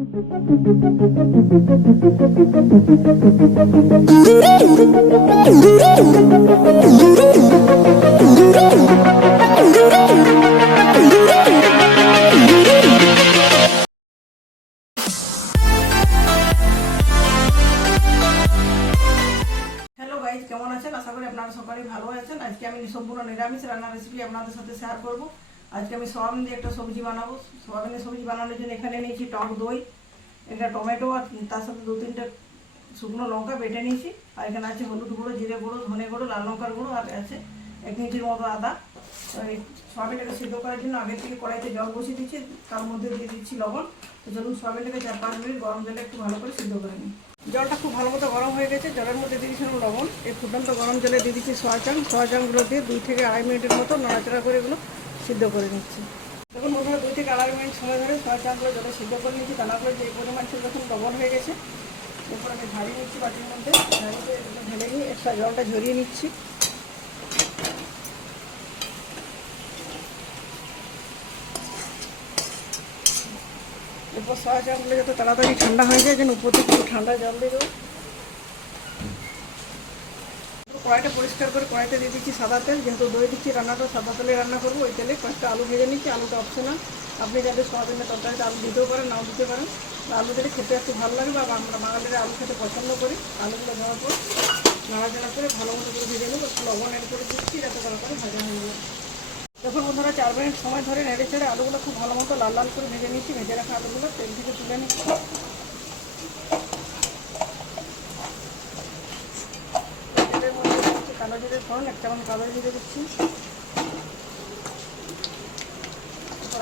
কেমন আছেন? আশা করি আপনারা সকালে ভালো আছেন। আজকে আমি সম্পূর্ণ নিরামিষ রান্নার রেসিপি আপনাদের সাথে শেয়ার করব। আজকে আমি সোয়াবিন দিয়ে একটা সবজি বানাবো। সোয়াবিনের সবজি বানানোর জন্য এখানে নিয়েছি টক দই, একটা টমেটো, আর তার সাথে দু তিনটে শুকনো লঙ্কা বেটে নিয়েছি। আর এখানে আছে হলুদ গুঁড়ো, জিরে গুঁড়ো, ধনে গুঁড়ো, লাল লঙ্কার গুঁড়ো, আর আছে এক ইঞ্চির মতো আদা। সোয়াবিনটাকে সিদ্ধ করার জন্য আগের থেকে কড়াইতে জল বসিয়ে দিচ্ছি তার মধ্যে দিয়ে দিচ্ছি লবণ। তো চলুন সোয়াবিনটাকে চার পাঁচ মিনিট গরম জলে একটু ভালো করে সিদ্ধ করে নিই। জলটা খুব ভালো মতো গরম হয়ে গেছে, জলের মধ্যে দিয়ে দিয়েছিলাম লবণ। এই ফুটন্ত গরম জলে দিয়ে দিচ্ছি সোয়া চাং সোয়া চাংগুলো দিয়ে দুই থেকে আড়াই মিনিটের মতো নাড়াচাড়া করে এগুলো সিদ্ধ করে নিচ্ছি। দেখুন বন্ধুরা দুই থেকে আড়াই মিনিট সময় ধরে সোয়া চাংগুলো জলে সিদ্ধ করে নিচ্ছি দানাগুলো যে পরিমাণ ছিল যখন লবণ হয়ে গেছে। এরপর আমি ঝাড়িয়ে নিচ্ছি বাটির মধ্যে। এগুলো ঢেলে নিয়ে এক্সট্রা জলটা ঝরিয়ে নিচ্ছি। এরপর সোয়া চাংগুলো যাতে তাড়াতাড়ি ঠান্ডা হয়ে যায়, যেন উপর থেকে ঠান্ডা জল দিয়ে দেবো কড়াইটা পরিষ্কার করে কড়াইতে দিয়ে দিচ্ছি সাদা তেল, যেহেতু দই দিচ্ছি রান্নাটা, সাদা তেলে রান্না করব, ওই তেলে কয়েকটা আলু ভেজে নিচ্ছি, আলুটা অপশনাল আপনি যাদের সোয়াবিনের তরকারিতে আলু দিতেও পারেন, নাও দিতে পারেন। আলু দিলে খেতে একটু ভালো লাগবে আর আমরা বাঙালিরা আলু খেতে পছন্দ করি, আলুগুলো দেওয়ার পর নাড়াচাড়া করে ভালো মতো করে ভেজে নেব, একটু লবণ এড করে দিচ্ছি, যাতে তাড়াতাড়ি ভাজা হয়ে যাবে দেখুন বন্ধুরা, চার মিনিট সময় ধরে নেড়ে ছেড়ে আলুগুলো খুব ভালো মতো লাল লাল করে ভেজে নিচ্ছি, ভেজে রাখা আলুগুলো তেল থেকে তুলে নিচ্ছি তেলের মধ্যে দিচ্ছি কালো জিরে ফোড়ন এক চামচ কালো জিরে দিচ্ছি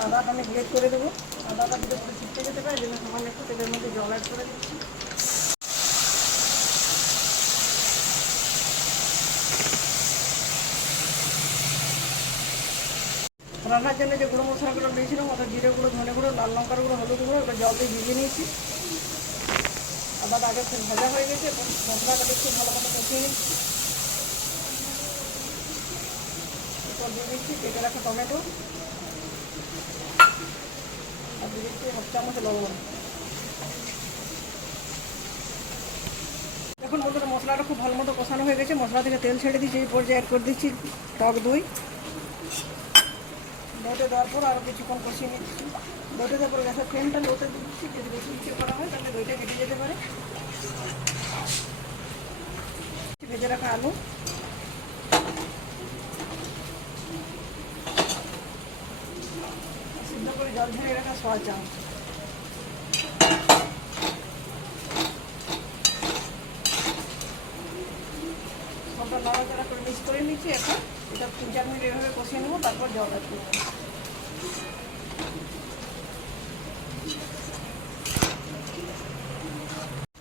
আদাটা আমি গ্রেট করে দেবো। আদাটা দিতে করে ছিটকে যেতে পারে জন্য সামান্য একটু তেলের মধ্যে জল অ্যাড করে দিচ্ছি। রান্নার জন্য যে গুঁড়ো মশলাগুলো নিয়েছিলাম অর্থাৎ জিরে গুঁড়ো, ধনে গুঁড়ো, লাল লঙ্কার গুঁড়ো, হলুদ গুঁড়ো, ওটা জল দিয়ে ভিজিয়ে নিয়েছি। আদাটা আগে ভাজা হয়ে গেছে এবং মশলাটাকে খুব ভালো মতো কষিয়ে নিচ্ছি। এরপর দিয়ে দিচ্ছি, কেটে রাখা টমেটো। আর দিয়ে দিচ্ছি হাফ চামচ লবণ। এখন বলতে মশলাটা খুব ভালো মতো কষানো হয়ে গেছে। মশলা থেকে তেল ছেড়ে দিচ্ছি, এই পর্যায়ে অ্যাড করে দিচ্ছি টক দই। দইটা দেওয়ার পর আরও কিছুক্ষণ কষিয়ে নিচ্ছি। দইটা দেওয়ার পর গ্যাসের ফ্লেমটা লোতে দিচ্ছি, যদি বেশি কিছু করা হয়, তাহলে দইটা কেটে যেতে পারে। ভেজে রাখা আলু সিদ্ধ করে জল ঝরিয়ে রাখা সোয়া চাল সবটা নাড়াচাড়া করে মিক্স করে নিচ্ছি এখন। এটা তিন চার মিনিট এভাবে কষিয়ে নেব, তারপর জল করব।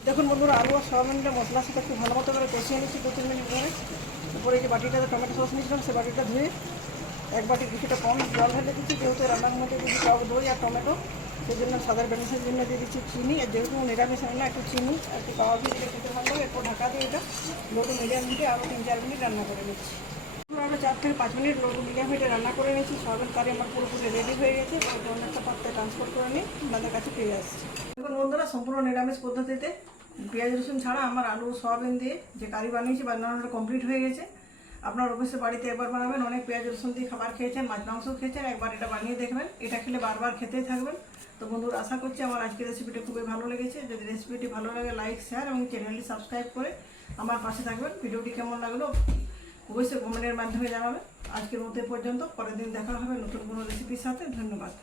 দেখুন বন্ধুরা, আলু আর সয়াবিনটা মশলার সাথে খুব ভালো মতো করে কষিয়ে নিচ্ছি দু তিন মিনিট ধরে উপরে যে বাটিটাতে টমেটো সস নিয়েছিলাম, সে বাটিটা ধুয়ে এক বাটি কিছুটা কম জল ঢেলে দিচ্ছি, যেহেতু রান্নার মধ্যে দিচ্ছি টক দই আর টমেটো সেই জন্য সাদার ব্যালেন্সের জন্য দিয়ে দিচ্ছি চিনি, আর যেহেতু নিরামিষ রান্না, একটু চিনি আর একটু কাওয়া দিয়ে দিলে খেতে ভালো এরপর ঢাকা দিয়ে এটা লোটু মিডিয়াম হিটে আরও তিন চার মিনিট রান্না করে নিচ্ছি। আমরা চার থেকে পাঁচ মিনিট লোটু মিডিয়াম হিটে রান্না করে নিচ্ছি। সয়াবিন কারি আমার পুরোপুরি রেডি হয়ে গেছে। এবার অন্য একটা পাত্রে ট্রান্সফার করে নিই আপনাদের কাছে পেয়ে আসছি। দেখুন বন্ধুরা, সম্পূর্ণ নিরামিষ পদ্ধতিতে পেঁয়াজ রসুন ছাড়া আমার আলু সয়াবিন দিয়ে যে কারি বানিয়েছি, বানানোটা কমপ্লিট হয়ে গেছে। আপনার অবশ্যই বাড়িতে একবার বানাবেন, অনেক পেঁয়াজ, রসুন দিয়ে খাবার খেয়েছেন, মাছ মাংসও খেয়েছেন, একবার এটা বানিয়ে দেখবেন। এটা খেলে বারবার খেতেই থাকবেন। তো বন্ধুরা, আশা করছি আমার আজকের রেসিপিটা খুবই ভালো লেগেছে। যদি রেসিপিটি ভালো লাগে লাইক শেয়ার এবং চ্যানেলটি সাবস্ক্রাইব করে আমার পাশে থাকবেন। ভিডিওটি কেমন লাগল অবশ্যই কমেন্টের মাধ্যমে জানাবেন। আজকের মতো পর্যন্ত, পরের দিন দেখা হবে নতুন কোনো রেসিপির সাথে। ধন্যবাদ।